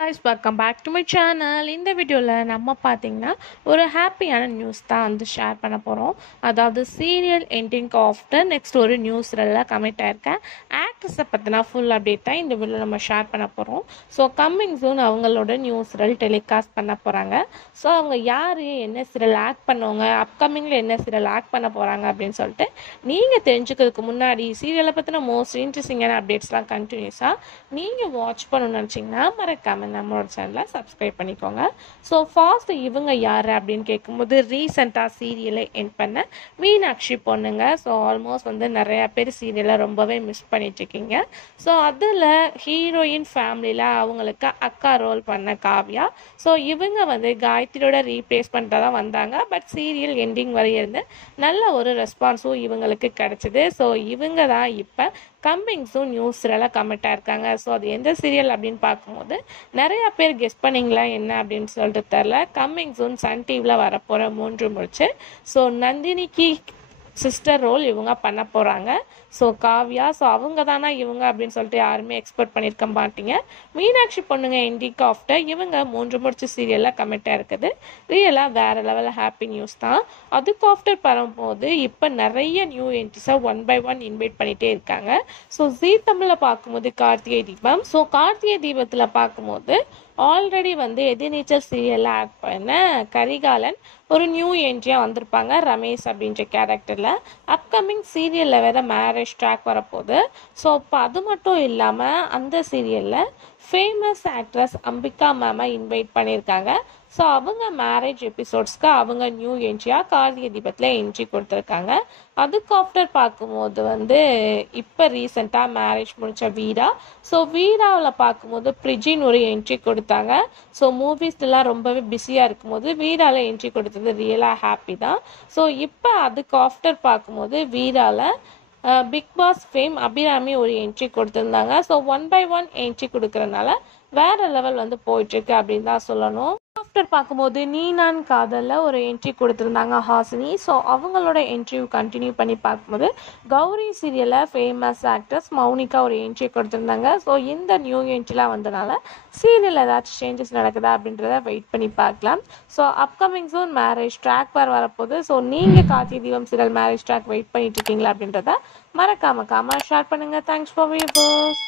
Guys, welcome back to my channel. இந்த வீடியோவில் நம்ம பார்த்தீங்கன்னா ஒரு ஹாப்பியான நியூஸ் தான் வந்து ஷேர் பண்ண போகிறோம். அதாவது சீரியல் எண்டிங் ஆஃப்டர் நெக்ஸ்ட் ஒரு நியூஸ்ல கமிட் ஆயிருக்கேன் ஆக்ட்ரஸை பற்றினா ஃபுல் அப்டேட் தான் இந்த வீடியோவில் நம்ம ஷேர் பண்ண போகிறோம். ஸோ கம்மிங் சூன் அவங்களோட நியூஸ்ரல் டெலிகாஸ்ட் பண்ண போகிறாங்க. ஸோ அவங்க யார், என்ன சீரியல் ஆக்ட் பண்ணுவாங்க, அப்கமிங்கில் என்ன சீரியல் ஆக்ட் பண்ண போகிறாங்க அப்படின்னு சொல்லிட்டு நீங்கள் தெரிஞ்சுக்கிறதுக்கு முன்னாடி சீரியலை பற்றின மோஸ்ட் இன்ட்ரெஸ்டிங்கான அப்டேட்ஸ்லாம் கண்டினியூஸாக நீங்கள் வாட்ச் பண்ணணும்னு நினச்சிங்கன்னா மறக்காம நம்மளோட சேனலை சப்ஸ்கிரைப் பண்ணிக்கோங்க. ஸோ ஃபாஸ்ட் இவங்க யார் அப்படின்னு கேட்கும்போது ரீசெண்டாக சீரியலை எண்ட் பண்ண மீனாட்சி பொண்ணுங்க. ஸோ ஆல்மோஸ்ட் வந்து நிறைய பேர் சீரியலை ரொம்பவே மிஸ் பண்ணிட்டு இருக்கீங்க. ஸோ அதில் ஹீரோயின் ஃபேமிலியில் அவங்களுக்கு அக்கா ரோல் பண்ண காவ்யா. ஸோ இவங்க வந்து காயத்ரியோட ரீப்ளேஸ் பண்ணிட்டு தான் வந்தாங்க. பட் சீரியல் எண்டிங் வரை இருந்து நல்ல ஒரு ரெஸ்பான்ஸும் இவங்களுக்கு கிடைச்சிது. ஸோ இவங்க தான் இப்போ கம்மிங் சூன் நியூஸ்ல கமெண்ட் ஆயிருக்காங்க. ஸோ அது எந்த சீரியல் அப்படின்னு பார்க்கும்போது நிறைய பேர் கெஸ் பண்ணிங்களா என்ன அப்படின்னு சொல்லிட்டு தெரில. கம்மிங் சூன் சன் டிவியில் வரப்போகிற 3 முடிச்சு. ஸோ நந்தினிக்கு சிஸ்டர் ரோல் இவங்க பண்ண போகிறாங்க. ஸோ காவ்யா, ஸோ அவங்க தானா இவங்க அப்படின்னு சொல்லிட்டு யாருமே எக்ஸ்பெக்ட் பண்ணியிருக்க மாட்டீங்க. மீனாட்சி பொண்ணுங்க எண்டிங் ஆஃப்டர் இவங்க 3 முடிச்சு சீரியலில் கமிட்டாக இருக்குது. ரியலாக வேறு லெவலில் ஹாப்பி நியூஸ் தான். அதுக்கு ஆஃப்டர் வரும்போது இப்போ நிறைய நியூ என்ட்ரிஸை 1 by 1 இன்வைட் பண்ணிகிட்டே இருக்காங்க. ஸோ ஜீ தமிழில் பார்க்கும்போது கார்த்திகை தீபம். ஸோ கார்த்திகை தீபத்தில் பார்க்கும்போது ஆல்ரெடி வந்து எதிர்நீச்சல் சீரியலில் ஆக்ட் பண்ண கரிகாலன் ஒரு நியூ என்ட்ரியாக வந்திருப்பாங்க ரமேஷ் அப்படின்ற கேரக்டரில். அப்கமிங் சீரியலில் வேறு மேரேஜ் ட்ராக் வரப்போகுது. ஸோ இப்போ அது மட்டும் இல்லாமல் அந்த சீரியலில் ஃபேமஸ் ஆக்ட்ரஸ் அம்பிகா மேமை இன்வைட் பண்ணியிருக்காங்க. ஸோ அவங்க மேரேஜ் எபிசோட்ஸ்க்கு அவங்க நியூ என்ட்ரியாக கார்த்திகை தீபத்தில் என்ட்ரி கொடுத்துருக்காங்க. அதுக்கு ஆஃப்டர் பார்க்கும்போது வந்து இப்போ ரீசெண்டாக மேரேஜ் முடித்த வீரா. ஸோ வீராவில் பார்க்கும்போது பிரிஜின் ஒரு என்ட்ரி கொடுத்தாங்க. ஸோ மூவிஸ்லாம் ரொம்பவே பிஸியாக இருக்கும்போது வீராவில் என்ட்ரி கொடுத்தது ரியலாக ஹாப்பி தான். ஸோ இப்போ அதுக்கு ஆஃப்டர் பார்க்கும்போது வீராவில் பிக் பாஸ் ஃபேம் அபிராமி ஒரு என்ட்ரி கொடுத்துருந்தாங்க. ஸோ 1 by 1 என்ட்ரி கொடுக்கறனால வேற லெவல் வந்து போயிட்டுருக்கு அப்படின்னு தான் சொல்லணும். ஆஃப்டர் பார்க்கும்போது நீ நான் காதலில் ஒரு என்ட்ரி கொடுத்துருந்தாங்க ஹாசினி. ஸோ அவங்களோட என்ட்ரிவியூ கண்டினியூ பண்ணி பார்க்கும்போது கௌரி சீரியலில் ஃபேமஸ் ஆக்ட்ரஸ் மௌனிகா ஒரு என்ட்ரி கொடுத்துருந்தாங்க. ஸோ இந்த நியூ என்ட்ரிலாம் வந்தனால சீரியல் ஏதாச்சும் சேஞ்சஸ் நடக்குதா அப்படின்றத வெயிட் பண்ணி பார்க்கலாம். ஸோ அப்கமிங் சூன் மேரேஜ் ட்ராக் வரப்போகுது. ஸோ நீங்கள் Karthigai Deepam serial marriage track wait பண்ணிட்டு இருக்கீங்களா அப்படின்றத மறக்காம ஷேர் பண்ணுங்கள். Thanks for viewers.